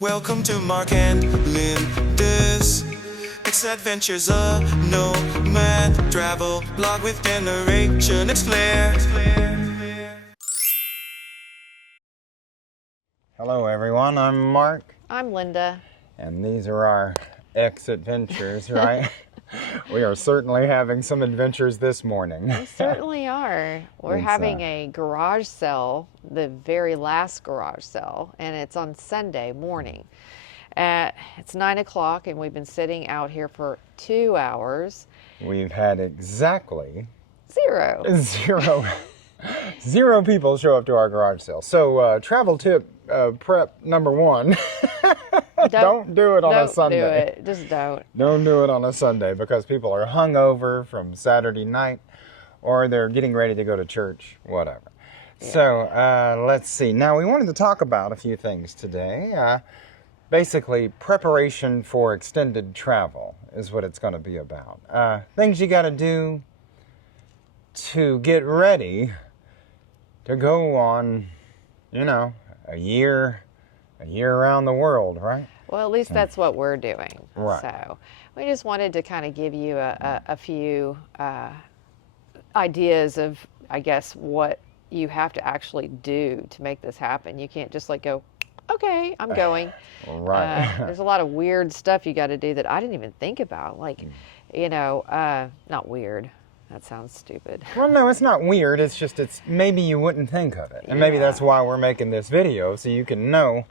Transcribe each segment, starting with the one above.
Welcome to Mark and Linda's Adventures, a nomad travel blog with generation. It's Claire. Hello everyone, I'm Mark. I'm Linda. And these are our adventures, right? We are certainly having some adventures this morning. We certainly are. We're having a garage sale, the very last garage sale, and it's on Sunday morning. It's 9 o'clock, and we've been sitting out here for 2 hours. We've had exactly zero people show up to our garage sale. So travel tip prep number one. Don't do it on a Sunday. Don't do it. Just don't. Don't do it on a Sunday because people are hungover from Saturday night or they're getting ready to go to church, whatever. Yeah. So let's see. Now, we wanted to talk about a few things today. Basically, preparation for extended travel is what it's going to be about. Things you got to do to get ready to go on, a year around the world, right? Well, at least that's what we're doing. Right. So we just wanted to kind of give you a few ideas of, I guess, what you have to actually do to make this happen. You can't just go, okay, I'm going. Right. There's a lot of weird stuff you got to do that I didn't even think about. Not weird. That sounds stupid. Well, no, it's not weird. It's just, maybe you wouldn't think of it. And maybe that's why we're making this video, so you can know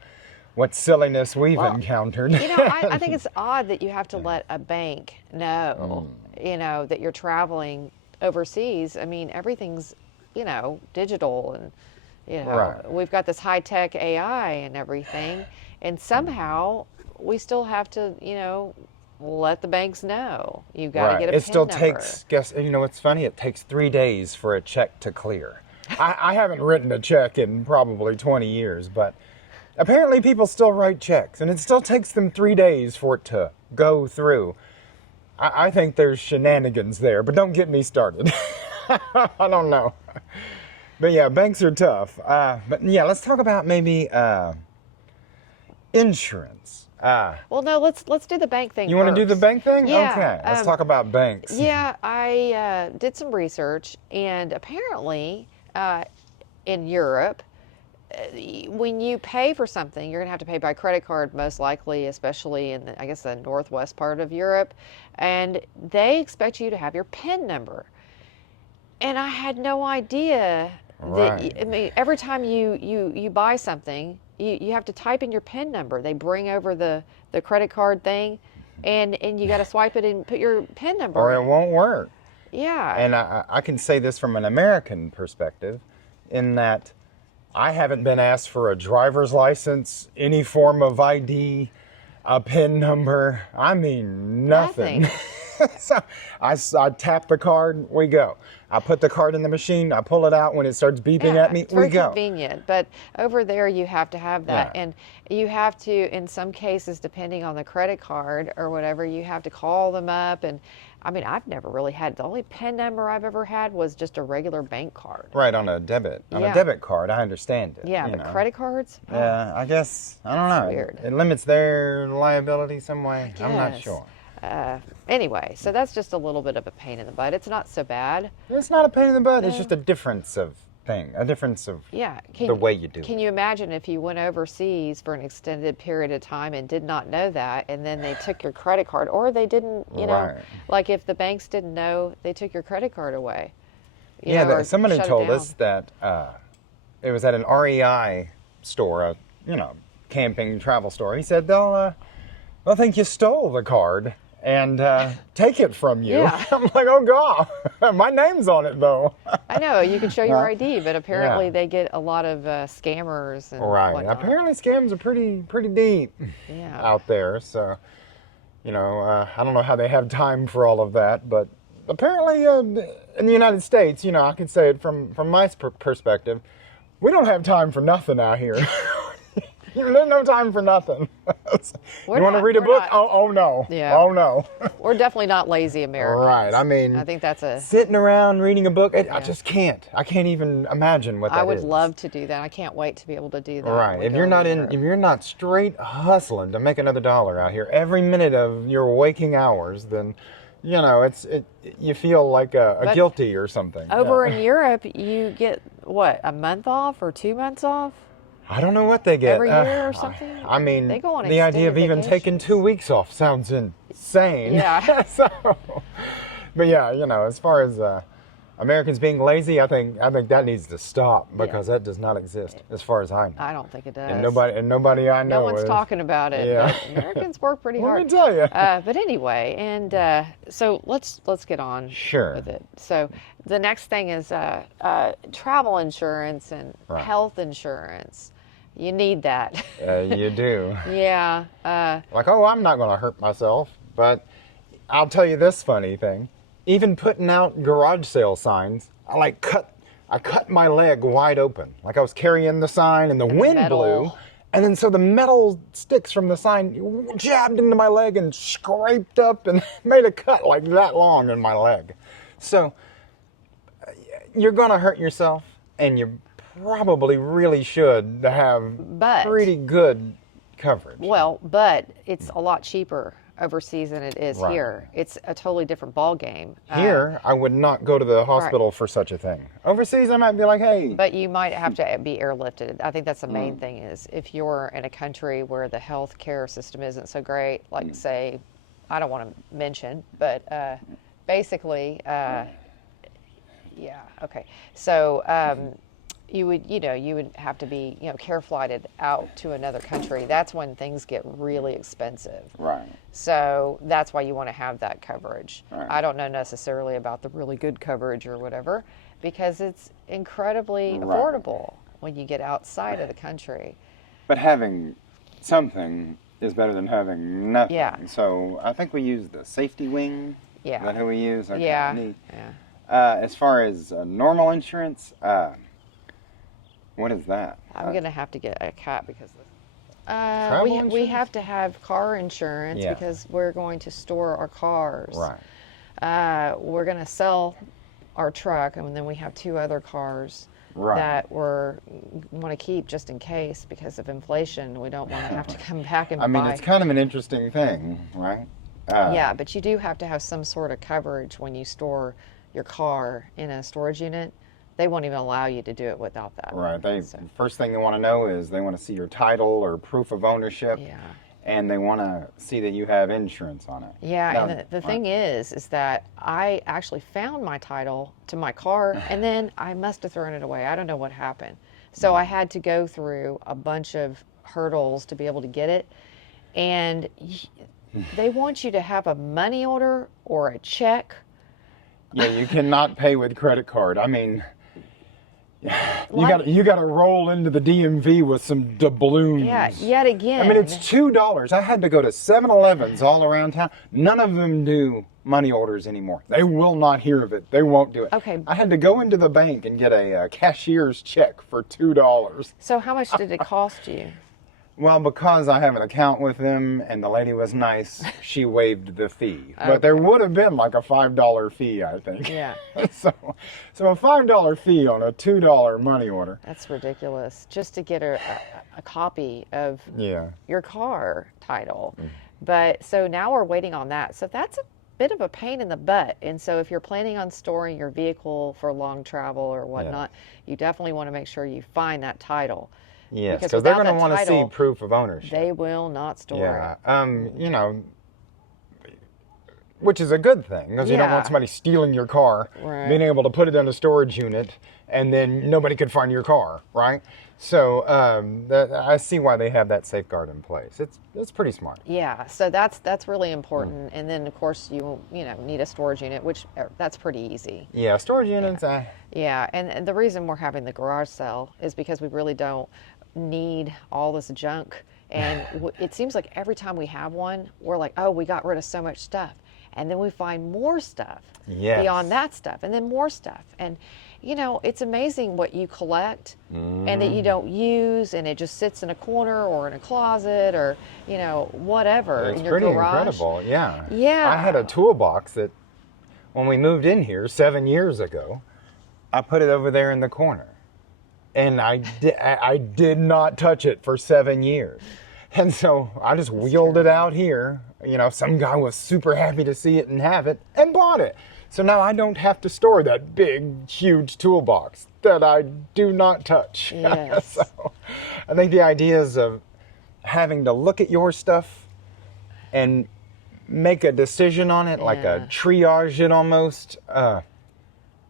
what silliness we've encountered. I think it's odd that you have to let a bank know, that you're traveling overseas. I mean, everything's, digital and, right. We've got this high-tech AI and everything. And somehow we still have to, let the banks know. You've got to get a PIN number. Takes, what's funny? It takes 3 days for a check to clear. I haven't written a check in probably 20 years, but apparently people still write checks, and it still takes them 3 days for it to go through. I think there's shenanigans there, but don't get me started. I don't know. But yeah, banks are tough. But yeah, let's talk about maybe insurance. Well, no, let's do the bank thing. You want to do the bank thing? Yeah. Okay, let's talk about banks. Yeah, I did some research, and apparently in Europe, when you pay for something, you're going to have to pay by credit card, most likely, especially in, the northwest part of Europe, and they expect you to have your PIN number. And I had no idea that, every time you buy something, you have to type in your PIN number. They bring over the credit card thing, and you got to swipe it and put your PIN number or in. it won't work. Yeah. And I can say this from an American perspective, in that I haven't been asked for a driver's license, any form of ID, a PIN number. I mean, nothing. So I tap the card, we go. I put the card in the machine, I pull it out, when it starts beeping at me, it's we very go. Convenient, but over there you have to have that, Yeah. and you have to, in some cases, depending on the credit card or whatever, you have to call them up, and I've never really had, the only PIN number I've ever had was just a regular bank card. Right, on a debit card, I understand it. Yeah, but credit cards? Yeah, I guess, I don't know. Weird. It limits their liability some way. I'm not sure. Anyway, so that's just a little bit of a pain in the butt. It's not so bad. It's not a pain in the butt. It's just a difference of the way you do it. Can you imagine if you went overseas for an extended period of time and did not know that, and then they took your credit card, or they didn't, like if the banks didn't know, they took your credit card away. Somebody told us that it was at an REI store, camping travel store. He said they'll think you stole the card and take it from you. Yeah. I'm like, oh God, my name's on it though. I know, you can show your ID, but apparently they get a lot of scammers and whatnot. Apparently scams are pretty deep out there. So, I don't know how they have time for all of that, but apparently in the United States, I can say it from my perspective, we don't have time for nothing out here. There's no time for nothing. We're You want to not- read a we're book? not- Oh no. Yeah. Oh no. We're definitely not lazy Americans. Right. I mean, I think that's a. sitting around reading a book, I just can't. I can't even imagine what that is. I would love to do that. I can't wait to be able to do that. Right. when we If go you're not over if you're not straight hustling to make another dollar out here every minute of your waking hours, then you feel like a But guilty or something. Over Yeah. in Europe, you get what, a month off or 2 months off? I don't know what they get Every year or something? I mean, They go on the idea of extended even taking vacations. 2 weeks off sounds insane. Yeah. But yeah, as far as Americans being lazy, I think that needs to stop because that does not exist as far as I know. I don't think it does. And nobody I know No one's is. talking about it. Yeah. But Americans work pretty Let hard. me tell you. But anyway, and so let's get on Sure. with it. So the next thing is travel insurance and Right. health insurance. You need that. You do. Yeah. Like, I'm not going to hurt myself. But I'll tell you this funny thing. Even putting out garage sale signs, I cut my leg wide open. Like I was carrying the sign and the wind metal. blew. And then so the metal sticks from the sign jabbed into my leg and scraped up and made a cut like that long in my leg. So you're going to hurt yourself, and you probably really should have But- pretty good coverage. Well, but it's a lot cheaper overseas than it is Right. here. It's a totally different ball game. Here, I would not go to the hospital for such a thing. Overseas, I might be like, hey. But you might have to be airlifted. I think that's the Mm. main thing is if you're in a country where the health care system isn't so great, like say, I don't want to mention, but basically, yeah, okay. So you would have to be, care flighted out to another country. That's when things get really expensive. Right. So that's why you want to have that coverage. Right. I don't know necessarily about the really good coverage or whatever, because it's incredibly Right. affordable when you get outside of the country. But having something is better than having nothing. Yeah. So I think we use the safety wing. Yeah. Is that who we use? Okay, Yeah. neat. Yeah. As far as normal insurance, what is that? I'm going to have to get a cat because Travel we insurance? have to have car insurance Yeah. because we're going to store our cars. Right. We're going to sell our truck, and then we have 2 other cars Right. that want to keep just in case because of inflation. We don't want to have to come back and I mean, buy. it's kind of an interesting thing, right? Yeah, but you do have to have some sort of coverage when you store your car in a storage unit. They won't even allow you to do it without that. Right. So, First thing they want to know is they want to see your title or proof of ownership. yeah. And they want to see that you have insurance on it. Yeah, Now, and the thing is that I actually found my title to my car, and then I must have thrown it away. I don't know what happened. So I had to go through a bunch of hurdles to be able to get it, and they want you to have a money order or a check. Yeah, you cannot pay with credit card. I mean, Like- you got to roll into the DMV with some doubloons. Yeah, yet again. I mean, it's $2. I had to go to 7-Elevens all around town. None of them do money orders anymore. They will not hear of it. They won't do it. Okay. I had to go into the bank and get a cashier's check for $2. So how much did it cost you? Well, because I have an account with them and the lady was nice, she waived the fee. But there would have been like a $5 fee, I think. Yeah. so a $5 fee on a $2 money order. That's ridiculous. Just to get a copy of Yeah. your car title. But so now we're waiting on that. So that's a bit of a pain in the butt. And so if you're planning on storing your vehicle for long travel or whatnot, you definitely want to make sure you find that title. Yes, Because because they're without going to that want to see title, proof of ownership. They will not store Yeah, it. which is a good thing because you don't Yeah. want somebody stealing your car, Right. being able to put it in a storage unit, and then nobody could find your car, right? So I see why they have that safeguard in place. It's pretty smart. Yeah, so that's really important. And then of course you need a storage unit, which that's pretty easy. Yeah, storage units. Yeah, and the reason we're having the garage sale is because we really don't need all this junk. And it seems like every time we have one, we're like, oh, we got rid of so much stuff. and then we find more stuff Yes. beyond that stuff, and then more stuff. And you know, it's amazing what you collect and that you don't use, and it just sits in a corner or in a closet or, you know, whatever It's in your pretty garage. incredible, yeah. Yeah. I had a toolbox that, when we moved in here 7 years ago, I put it over there in the corner. And I did not touch it for 7 years. And so I just wheeled it out here. You know, some guy was super happy to see it and have it and bought it. So now I don't have to store that big, huge toolbox that I do not touch. Yes. So I think the ideas of having to look at your stuff and make a decision on it, like a Yeah. triage it almost.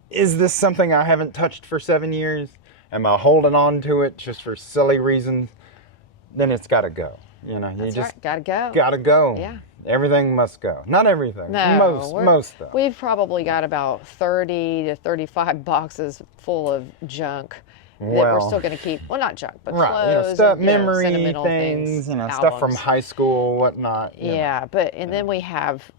Is this something I haven't touched for 7 years? Am I holding on to it just for silly reasons? Then it's got to go. You know, you That's just right. Gotta go. got to go. Yeah. Everything must go. Not everything. No, Most though. We've probably got about 30 to 35 boxes full of junk that we're Well, still going to keep. Well, not junk, but Right, you know, clothes, stuff, and, you know, memory sentimental things, you know, stuff from albums. high school, whatnot. you know. Yeah, but and then we have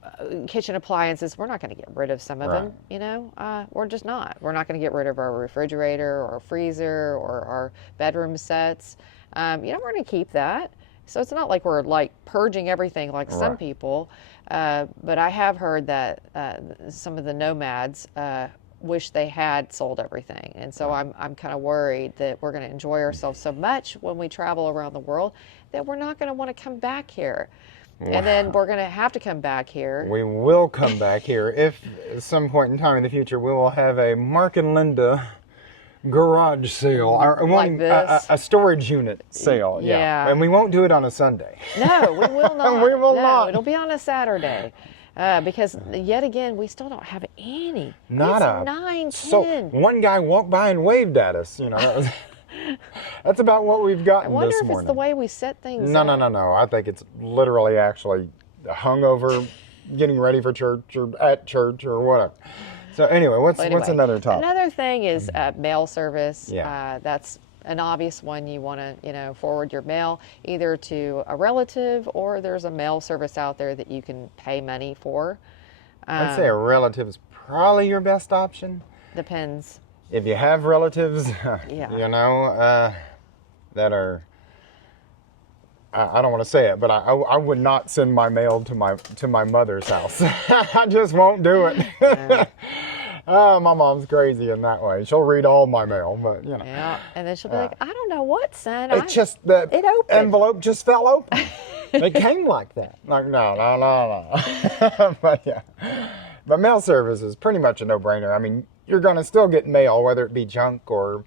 kitchen appliances. We're not going to get rid of some of them. Right. You know, we're just not. We're not going to get rid of our refrigerator or freezer or our bedroom sets. You know, we're going to keep that. So it's not like we're like purging everything like some Right. people. But I have heard that some of the nomads wish they had sold everything, and so I'm kind of worried that we're going to enjoy ourselves so much when we travel around the world that we're not going to want to come back here. And then we're going to have to come back here. We will come back here if at some point in time in the future we will have a Mark and Linda garage sale, or Like this? a storage unit sale. Yeah. And we won't do it on a Sunday. No, we will not. We will no, not. It'll be on a Saturday. Because yet again, we still don't have any. Not it's a 9:10. So one guy walked by and waved at us. You know, that's about what we've I gotten wonder this if morning. it's the way we set things No, up. no, no, no. I think it's literally actually hungover, getting ready for church or at church or whatever. So anyway, what's Anyway, another topic? Another thing is mail service. Yeah. That's an obvious one. You want to, you know, forward your mail either to a relative, or there's a mail service out there that you can pay money for. I'd say a relative is probably your best option. Depends. If you have relatives, Yeah. you know, that are, I don't want to say it, but I would not send my mail to my mother's house. I just won't do it. My mom's crazy in that way. She'll read all my mail, but you know. Yeah. And then she'll be like, I don't know what, son. It just, the it opened. envelope just fell open. It came like that. Like, no. But yeah. But mail service is pretty much a no-brainer. I mean, you're going to still get mail, whether it be junk or...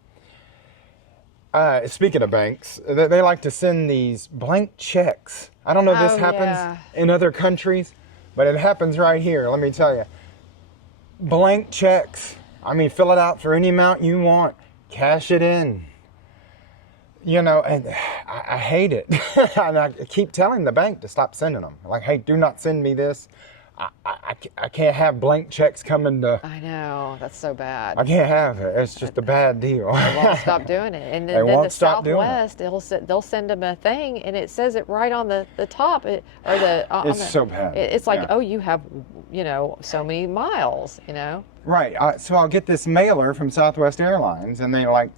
speaking of banks, they like to send these blank checks. I don't know if this Oh, happens yeah. in other countries, but it happens right here. Let me tell you. Blank checks. I mean, fill it out for any amount you want. Cash it in. You know, and I hate it. And I keep telling the bank to stop sending them. Like, hey, do not send me this. I can't have blank checks coming to... I know. That's so bad. I can't have it. It's just a bad deal. They won't stop doing it. And They then the won't stop doing it. Southwest, they'll send them a thing, and it says it right on the top. It's so bad. It's like, Yeah. oh, you have, you know, so many miles, you know. Right. So I'll get this mailer from Southwest Airlines, and they're like,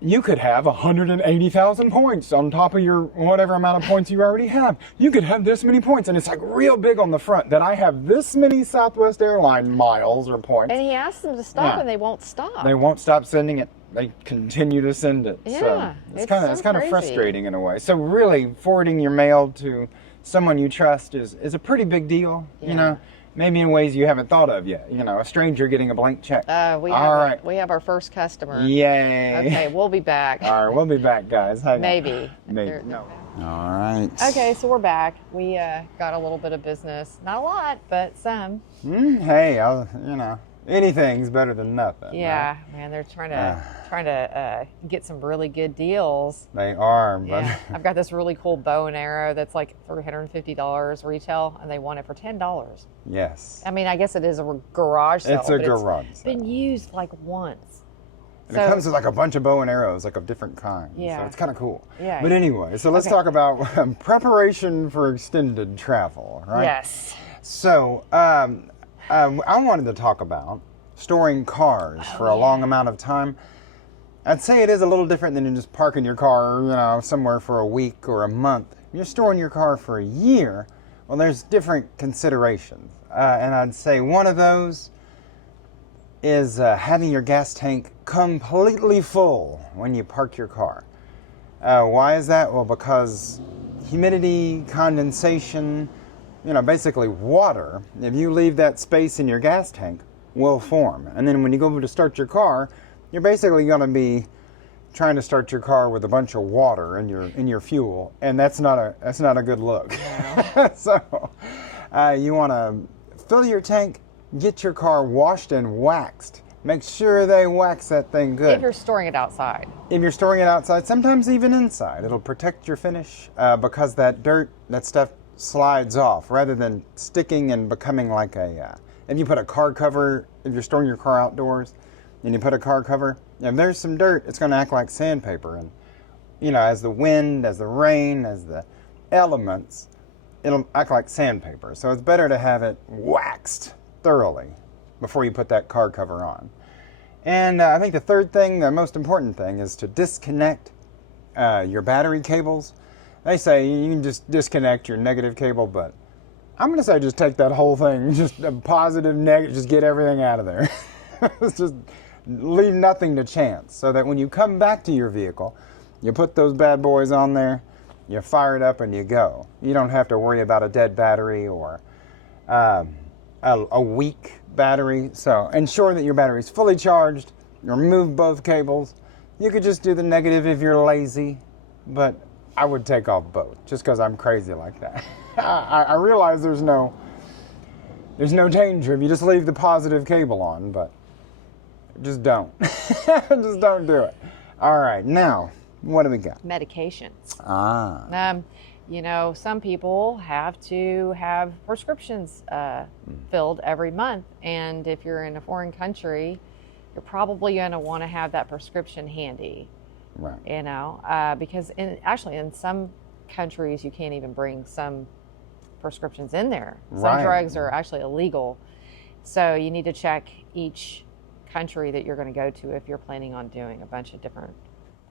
you could have 180,000 points on top of your whatever amount of points you already have. You could have this many points, and it's like real big on the front that I have this many Southwest Airline miles or points. And he asks them to stop, Yeah. and they won't stop. They won't stop sending it. They continue to send it. Yeah, So it's kind so of crazy. frustrating in a way. So really, forwarding your mail to someone you trust is a pretty big deal. Yeah. You know, maybe in ways you haven't thought of yet. You know, a stranger getting a blank check. We All have right. we have our first customer. Yay. Okay, we'll be back. All right, we'll be back, guys. Hang on. Maybe. Maybe. They're- No. All right. Okay, so we're back. We got a little bit of business. Not a lot, but some. Hey, you know, anything's better than nothing. Yeah, right? man, they're trying to get some really good deals. They are, but Yeah, I've got this really cool bow and arrow that's like $350 retail, and they want it for $10. yes. I mean, I guess it is a garage sale. It's a but garage It's sale. been used like once. And it comes with like a bunch of bow and arrows, like of different kinds. Yeah. So it's kind of cool. Yeah. But anyway, so let's Okay. talk about preparation for extended travel, right? Yes. So, I wanted to talk about storing cars for a long amount of time. I'd say it is a little different than just parking your car, somewhere for a week or a month. If you're storing your car for a year, well, there's different considerations. And I'd say one of those is having your gas tank completely full when you park your car. Why is that? Well, because humidity, condensation, basically water, if you leave that space in your gas tank, will form. And then when you go to start your car, you're basically going to be trying to start your car with a bunch of water in your fuel, and that's not a good look. No. So you want to fill your tank, get your car washed and waxed. Make sure they wax that thing good. If you're storing it outside. If you're storing it outside, sometimes even inside, it'll protect your finish because that dirt, that stuff slides off rather than sticking and becoming like if you put a car cover, if you're storing your car outdoors and you put a car cover, if there's some dirt, it's going to act like sandpaper. And, as the wind, as the rain, as the elements, it'll act like sandpaper. So it's better to have it waxed thoroughly before you put that car cover on. And I think the third thing, the most important thing, is to disconnect your battery cables. They say you can just disconnect your negative cable, but I'm going to say just take that whole thing, just a positive, negative, just get everything out of there. Just leave nothing to chance, so that when you come back to your vehicle, you put those bad boys on there, you fire it up, and you go. You don't have to worry about a dead battery or a weak battery. So ensure that your battery is fully charged. Remove both cables. You could just do the negative if you're lazy, but I would take off both just because I'm crazy like that. I realize there's no danger if you just leave the positive cable on, but just don't. Just don't do it. All right, now what do we got? Medications. Ah. Some people have to have prescriptions filled every month, and if you're in a foreign country, you're probably going to want to have that prescription handy. Right. Because in some countries you can't even bring some prescriptions in there. Some drugs are actually illegal, so you need to check each country that you're going to go to if you're planning on doing a bunch of different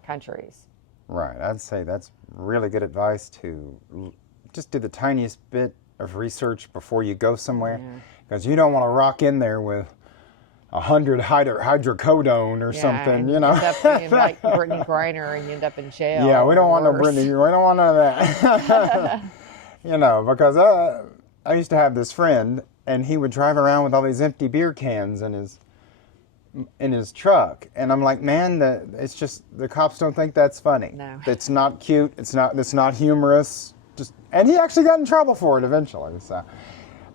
countries. Right. I'd say that's really good advice to just do the tiniest bit of research before you go somewhere, because you don't want to rock in there with 100 hydrocodone or something, You end up being like Brittany Griner and you end up in jail. Yeah, we don't want no Brittany. We don't want none of that. Because I used to have this friend, and he would drive around with all these empty beer cans in his truck, and I'm like, man, it's just the cops don't think that's funny. No, it's not cute. It's not humorous. And he actually got in trouble for it eventually. So,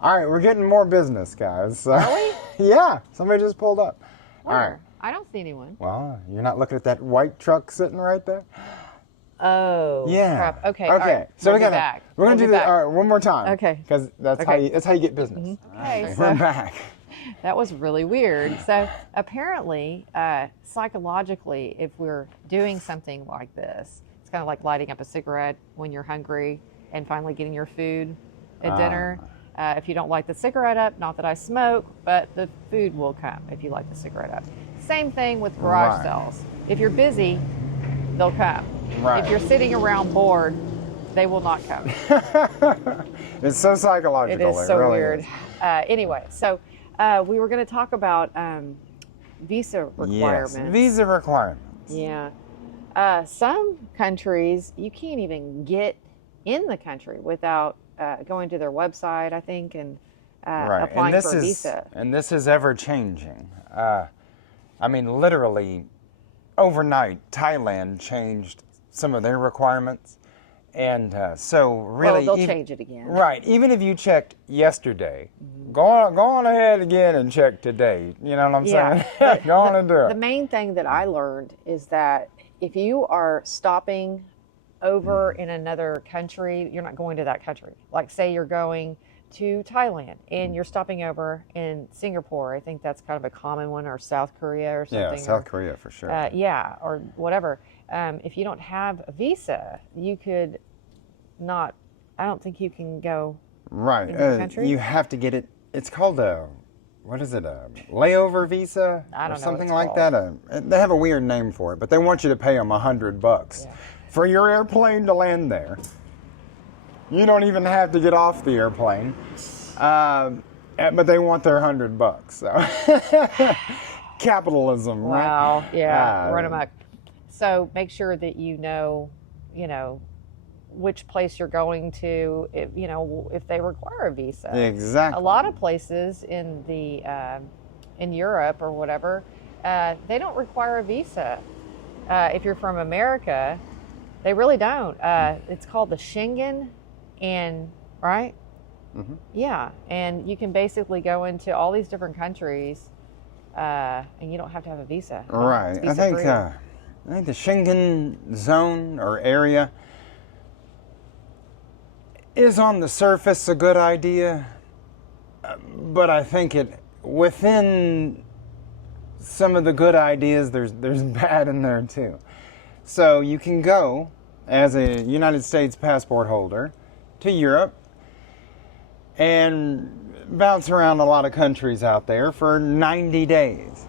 all right, we're getting more business, guys. So, are we? Yeah, somebody just pulled up. Where? All right. I don't see anyone. Well, you're not looking at that white truck sitting right there? Oh, yeah. crap. Okay. Okay. Right. So we're gonna do that. All right, one more time. Okay. Because that's how you get business. Mm-hmm. Okay. Right, So we're back. that was really weird. So apparently, psychologically, if we're doing something like this, it's kind of like lighting up a cigarette when you're hungry and finally getting your food at dinner. If you don't light the cigarette up, not that I smoke, but the food will come if you light the cigarette up. Same thing with garage sales. If you're busy, they'll come. Right. If you're sitting around bored, they will not come. It's so psychological. It is so really weird. Is. Anyway, so we were going to talk about visa requirements. Yes, visa requirements. Yeah. Some countries, you can't even get in the country without going to their website, I think, and applying for a visa. And this is ever changing. Literally, overnight, Thailand changed some of their requirements. And so really... Well, they'll change it again. Right. Even if you checked yesterday, go on ahead again and check today. You know what I'm saying? Go on and do it. The main thing that I learned is that if you are stopping over in another country, you're not going to that country. Like, say you're going to Thailand and you're stopping over in Singapore. I think that's kind of a common one, or South Korea or something. Yeah, South Korea for sure. Or whatever. If you don't have a visa, you could not, I don't think you can go Right. in the country? You have to get it. It's called a, what is it? A layover visa I don't know or what something it's like called. that. They have a weird name for it, but they want you to pay them $100 Yeah. for your airplane to land there. You don't even have to get off the airplane, but they want their $100. So capitalism, right? Wow. Yeah. Uh, Run amok. So make sure that you know, which place you're going to, if they require a visa. Exactly. A lot of places in in Europe or whatever, they don't require a visa. If you're from America, they really don't. It's called the Schengen, right? Mm-hmm. Yeah, and you can basically go into all these different countries, and you don't have to have a visa. Right. It's I think visa-free. the Schengen zone or area is on the surface a good idea, but I think within some of the good ideas, there's bad in there too. So you can go as a United States passport holder to Europe and bounce around a lot of countries out there for 90 days.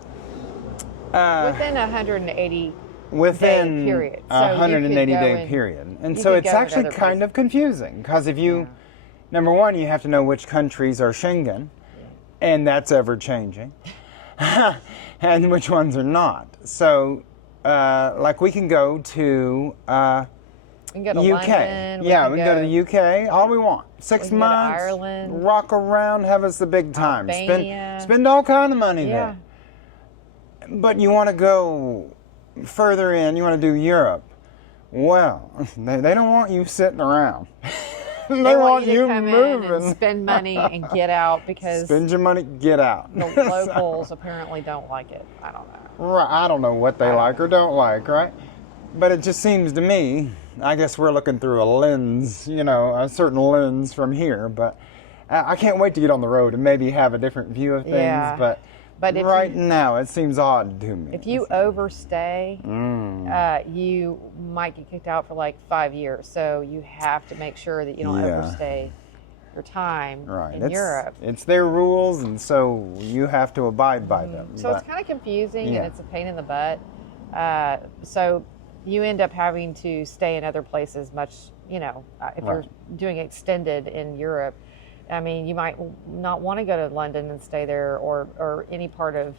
Within 180 Within day period. a So you 180 could go day in- period. And you so could it's go in actually other kind of confusing because if you, number one, you have to know which countries are Schengen, and that's ever changing, and which ones are not. So, like we can go to We can go to UK. London. We can go to the UK all we want. 6 we can go to months, Ireland. rock around, have us the big time. Albania. Spend all kind of money Yeah. there. But you want to go further in, you want to do Europe. Well, they don't want you sitting around. they want you you to come moving. in and spend money and get out because Spend your money, get out. the locals apparently don't like it. I don't know. Right, I don't know what they like or don't like, right? But it just seems to me, I guess we're looking through a lens, a certain lens from here, but I can't wait to get on the road and maybe have a different view of things, Yeah. but if right you- now it seems odd to me. If you overstay, you might get kicked out for like 5 years. So you have to make sure that you don't Yeah. overstay your time Right, in Europe. it's their rules, and so you have to abide by them. So it's but- kind of confusing Yeah. and it's a pain in the butt. So you end up having to stay in other places much, if Right. you're doing extended in Europe. I mean, you might not want to go to London and stay there or any part of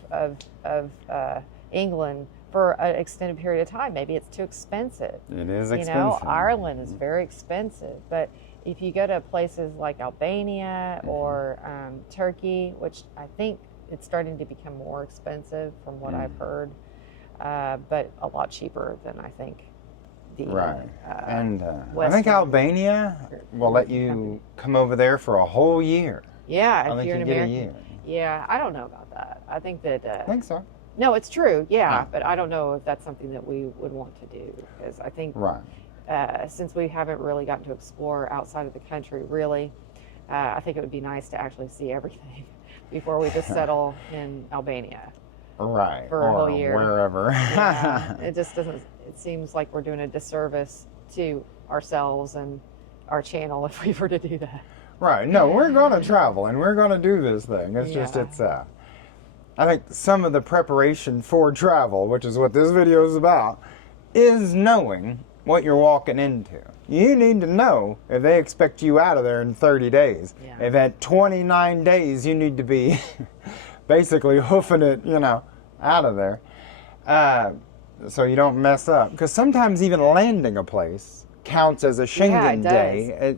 England for an extended period of time. Maybe it's too expensive. It is expensive. Ireland is very expensive. But if you go to places like Albania or Turkey, which I think it's starting to become more expensive from what I've heard, but a lot cheaper than I think the Right. And I Western- think Albania will let you come over there for a whole year. Yeah, I if think you're you an get a American. year. Yeah, I don't know about that. I think that I think so. no, it's true. Yeah, Yeah. but I don't know if that's something that we would want to do because I think Right. since we haven't really gotten to explore outside of the country, really, I think it would be nice to actually see everything before we just settle in Albania Right. for a or whole year. wherever. Yeah, it just doesn't. It seems like we're doing a disservice to ourselves and our channel if we were to do that. Right. No, we're going to travel and we're going to do this thing. It's just, Yeah. I think some of the preparation for travel, which is what this video is about, is knowing what you're walking into. You need to know if they expect you out of there in 30 days. Yeah. If at 29 days you need to be basically hoofing it, out of there. So you don't mess up. Because sometimes even landing a place counts as a Schengen does. day.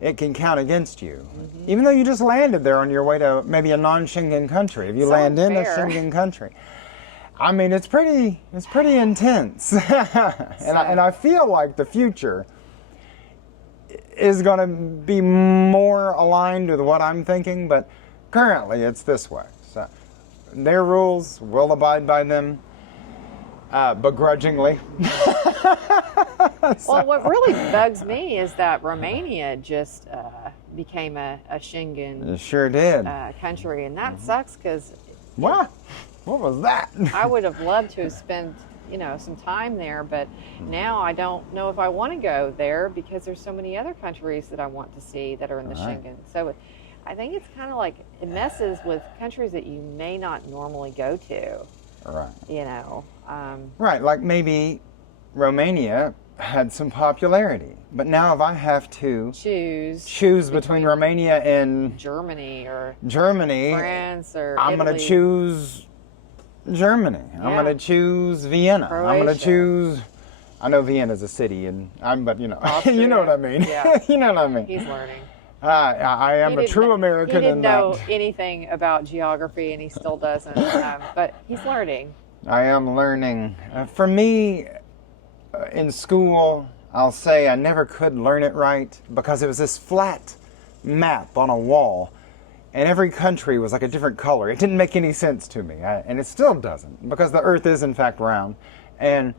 It can count against you. Even though you just landed there on your way to maybe a non-Schengen country. If you So land in a unfair. Schengen country. I mean, it's pretty intense. and I feel like the future is going to be more aligned with what I'm thinking, but currently it's this way. So their rules, we'll abide by them begrudgingly. Well, what really bugs me is that Romania just became a Schengen It sure did. country, and that sucks because What was that? I would have loved to have spent some time there, but now I don't know if I want to go there because there's so many other countries that I want to see that are in the Right. Schengen. So I think it's kind of like it messes with countries that you may not normally go to. Right. Right, like maybe Romania had some popularity, but now if I have to choose between Romania and Germany or Germany, France or I'm going to Italy. choose Germany. I'm Yeah. going to choose Vienna. I'm going to Croatia. choose. I know Vienna's a city, but you know Austria. what I mean. Yeah. You know what I mean. He's learning. I am He a didn't true know- American He didn't in know that. anything about geography, and he still doesn't. But he's learning. I am learning. For me, in school, I'll say I never could learn it right because it was this flat map on a wall, and every country was like a different color. It didn't make any sense to me, and it still doesn't, because the Earth is in fact round. And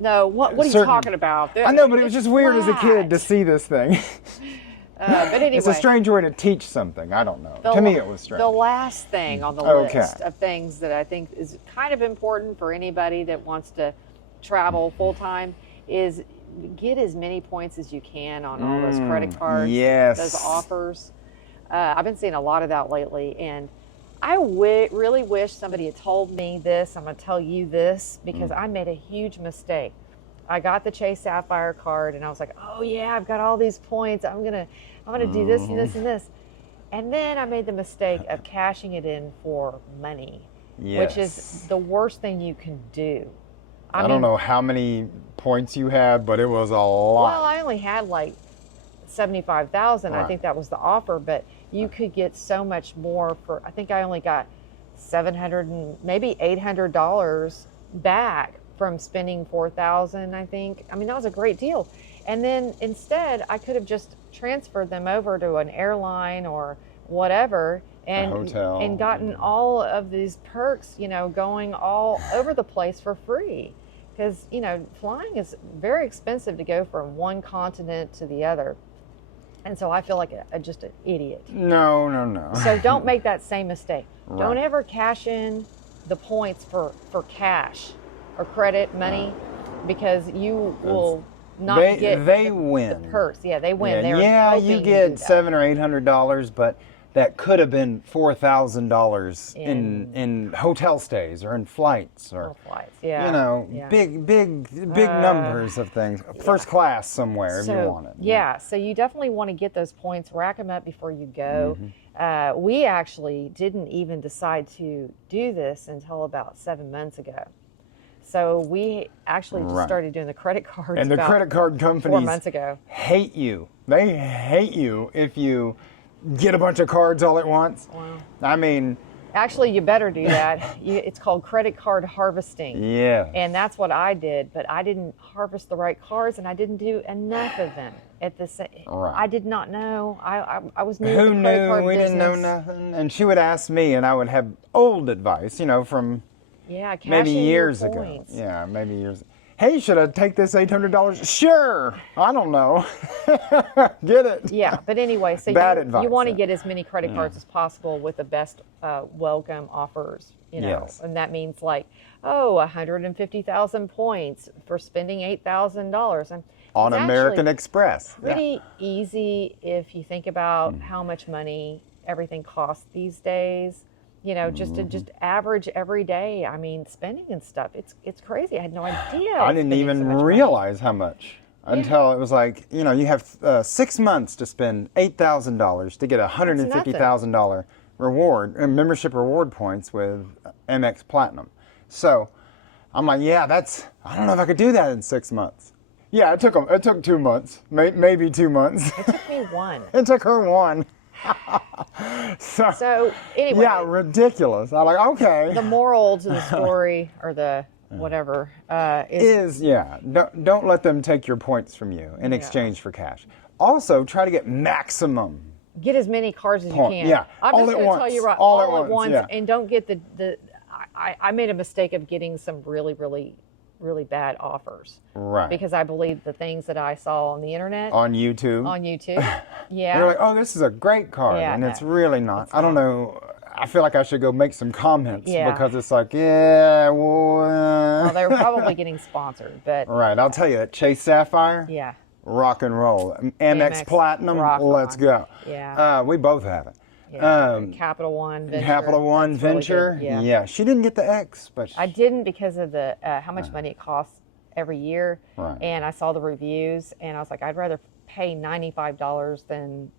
No, what are you certain- talking about? I know, but it was It's just weird as a kid to flat. see this thing. But anyway, It's a strange way to teach something. I don't know. To me, it was strange. The last thing on the Okay. list of things that I think is kind of important for anybody that wants to travel full time is get as many points as you can on all those credit cards. yes. Those offers. I've been seeing a lot of that lately, and I really wish somebody had told me this. I'm going to tell you this because I made a huge mistake. I got the Chase Sapphire card, and I was like, "Oh yeah, I've got all these points. I'm gonna do this and this and this." And then I made the mistake of cashing it in for money, which is Yes. the worst thing you can do. I mean, don't know how many points you had, but it was a lot. Well, I only had like 75,000. I Right. think that was the offer, but you could get so much more for. I think I only got $700 and maybe $800 back from spending 4,000. I think. I mean, that was a great deal. And then instead, I could have just transferred them over to an airline or whatever, and hotel. and gotten all of these perks, going all over the place for free. Because, flying is very expensive to go from one continent to the other. And so I feel like just an idiot. No. So don't make that same mistake. Right. Don't ever cash in the points for cash or credit money, because you will not get they the win. perks. Yeah, they win. They're Yeah, hoping you do get that. $700 or $800, but that could have been $4,000 in hotel stays or in flights or Or flights. Yeah. Yeah. big numbers of things. First class somewhere if you want it. Yeah, so you definitely want to get those points, rack them up before you go. We actually didn't even decide to do this until about 7 months ago. So we actually just Right. started doing the credit cards And the about credit card 4 companies months ago. hate you. They hate you if you get a bunch of cards all at once. Wow. I mean, Actually, you better do that. It's called credit card harvesting. yeah. And that's what I did, but I didn't harvest the right cards, and I didn't do enough of them at the same. Right. I did not know. I was new to Who the credit knew? card We business. didn't know nothing. And she would ask me, and I would have old advice, from Yeah, cash maybe in your years ago. points. Yeah, maybe years. Hey, should I take this $800? Sure. I don't know. Get it? Yeah, but anyway, so Bad you advice, want to yeah. get as many credit cards as possible with the best welcome offers, Yes. and that means like, 150,000 points for spending $8,000. And On it's American actually Express. Yeah. pretty easy if you think about how much money everything costs these days. Just to just average every day. I mean, spending and stuff. It's crazy. I had no idea. I didn't even realize how much until it was like, you have 6 months to spend $8,000 to get a $150,000 reward, membership reward points with MX Platinum. So I'm like, yeah, I don't know if I could do that in 6 months. Yeah, it took 2 months, maybe 2 months. It took me one. It took her one. So anyway. Yeah, ridiculous. I'm like, okay. The moral to the story, or the whatever, is Don't let them take your points from you in exchange for cash. Also, try to get maximum. get as many cards as you Point. can. Yeah, I'm all just at going to tell once. you right, All at all at once, once, yeah. and don't get the. I made a mistake of getting some really, really, really bad offers. Right. Because I believed the things that I saw on the internet. On YouTube. On YouTube. Yeah. You're like, oh, this is a great card, Yeah, and it's really not. I don't know I feel like I should go make some comments Yeah. because it's like, yeah, well, Well, they were probably getting sponsored, but right. I'll tell you that Chase Sapphire, yeah. rock and roll. Amex Amex Platinum, rock let's on. go. Yeah. We both have it. Yeah. Capital One Venture. Capital One that's really Venture, good. Yeah. She didn't get the X, but I didn't because of the how much money it costs every year, Right. and I saw the reviews, and I was like, I'd rather pay $95 than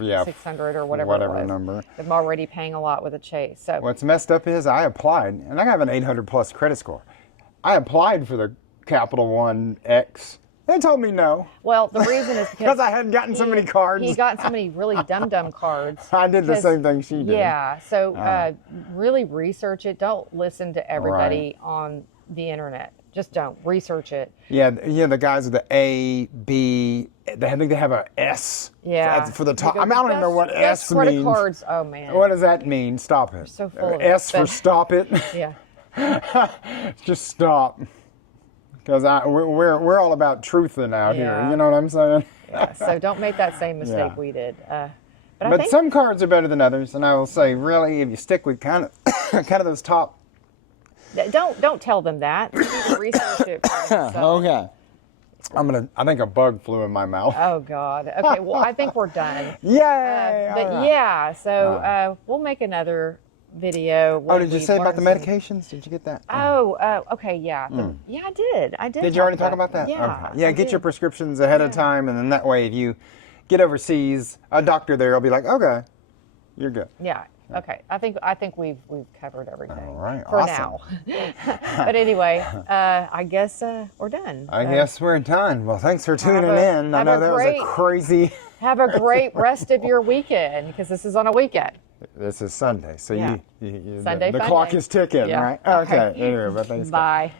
yeah, 600 or whatever it was. number. I'm already paying a lot with a Chase. So What's messed up is I applied, and I have an 800 plus credit score. I applied for the Capital One X. They told me no. well, the reason is Because I hadn't gotten so many cards. He got so many really dumb cards. I did the because- same thing she did. Yeah. So really research it. Don't listen to everybody on the internet. Just don't research it. Yeah, the guys with the A, B, I think they have a S. Yeah. For the top. You go, I mean, I don't even know what best S credit means. cards. Oh man. What does that mean? Stop it. so full of it, S for but- stop it. Yeah. Just stop. Because we're all about truthing out here. Yeah. You know what I'm saying? Yeah. So don't make that same mistake Yeah. we did. But I But think some cards are better than others, and I will say, really, if you stick with kind of those top. don't tell them that. You need to research it for yourself. Okay. I think a bug flew in my mouth. Oh God. Okay. Well, I think we're done. Yay! But All right. yeah. So we'll make another video. Oh, when did you we've say about the learned some- medications? Did you get that? Oh, okay, yeah. Yeah, I did. Did you already talk about that? Yeah. Okay. Yeah, I get your did. prescriptions ahead of time, and then that way, if you get overseas, a doctor there will be like, okay, you're good. Yeah. Okay. I think we've covered everything. All right, For awesome. now. But anyway, I guess we're done. I guess we're done. Well, thanks for tuning a- in. I have know a that was great- a crazy. Have a great rest of your weekend because this is on a weekend. This is Sunday, so Yeah. you Sunday the fun clock day. is ticking, Yeah. right? Okay. Okay. Anyway, but thanks. Bye.